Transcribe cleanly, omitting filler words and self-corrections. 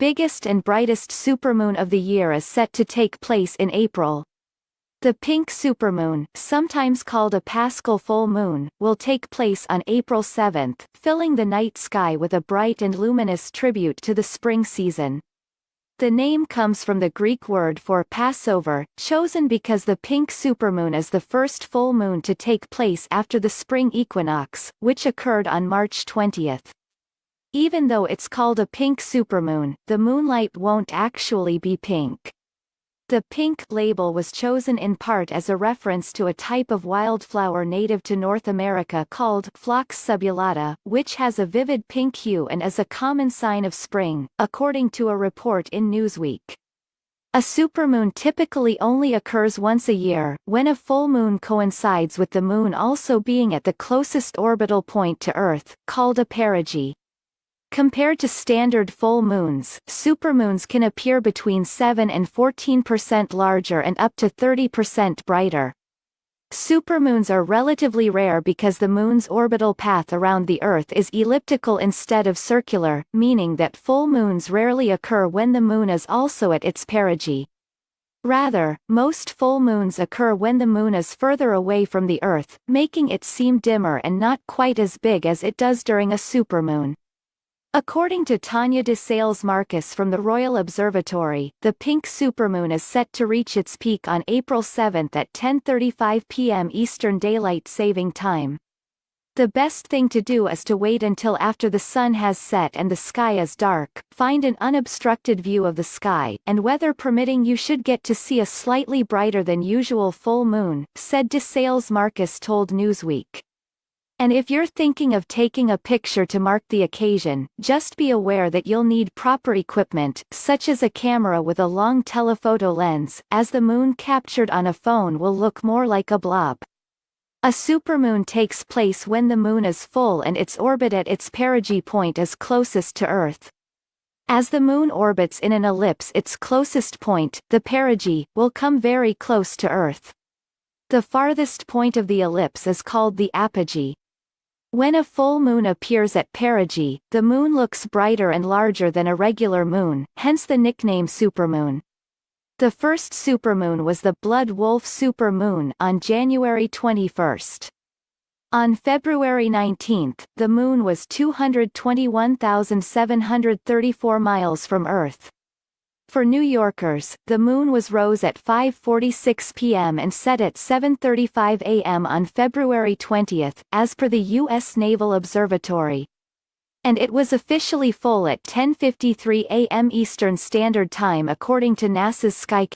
biggest and brightest supermoon of the year is set to take place in April. The pink supermoon, sometimes called a Paschal full moon, will take place on April 7, filling the night sky with a bright and luminous tribute to the spring season. The name comes from the Greek word for Passover, chosen because the pink supermoon is the first full moon to take place after the spring equinox, which occurred on March 20. Even though it's called a pink supermoon, the moonlight won't actually be pink. The pink label was chosen in part as a reference to a type of wildflower native to North America called Phlox subulata, which has a vivid pink hue and is a common sign of spring, according to a report in Newsweek. A supermoon typically only occurs once a year, when a full moon coincides with the moon also being at the closest orbital point to Earth, called a perigee. Compared to standard full moons, supermoons can appear between 7 and 14% larger and up to 30% brighter. Supermoons are relatively rare because the moon's orbital path around the Earth is elliptical instead of circular, meaning that full moons rarely occur when the moon is also at its perigee. Rather, most full moons occur when the moon is further away from the Earth, making it seem dimmer and not quite as big as it does during a supermoon. According to Tanya de Sales Marcus from the Royal Observatory, the pink supermoon is set to reach its peak on April 7 at 10:35 p.m. Eastern Daylight Saving Time. The best thing to do is to wait until after the sun has set and the sky is dark, find an unobstructed view of the sky, and weather permitting you should get to see a slightly brighter than usual full moon, said de Sales Marcus told Newsweek. And if you're thinking of taking a picture to mark the occasion, just be aware that you'll need proper equipment, such as a camera with a long telephoto lens, as the moon captured on a phone will look more like a blob. A supermoon takes place when the moon is full and its orbit at its perigee point is closest to Earth. As the moon orbits in an ellipse, its closest point, the perigee, will come very close to Earth. The farthest point of the ellipse is called the apogee. When a full moon appears at perigee, the moon looks brighter and larger than a regular moon, hence the nickname supermoon. The first supermoon was the Blood Wolf supermoon on January 21. On February 19, the moon was 221,734 miles from Earth. For New Yorkers, the moon was rose at 5:46 p.m. and set at 7:35 a.m. on February 20, as per the U.S. Naval Observatory. And it was officially full at 10:53 a.m. Eastern Standard Time according to NASA's Sky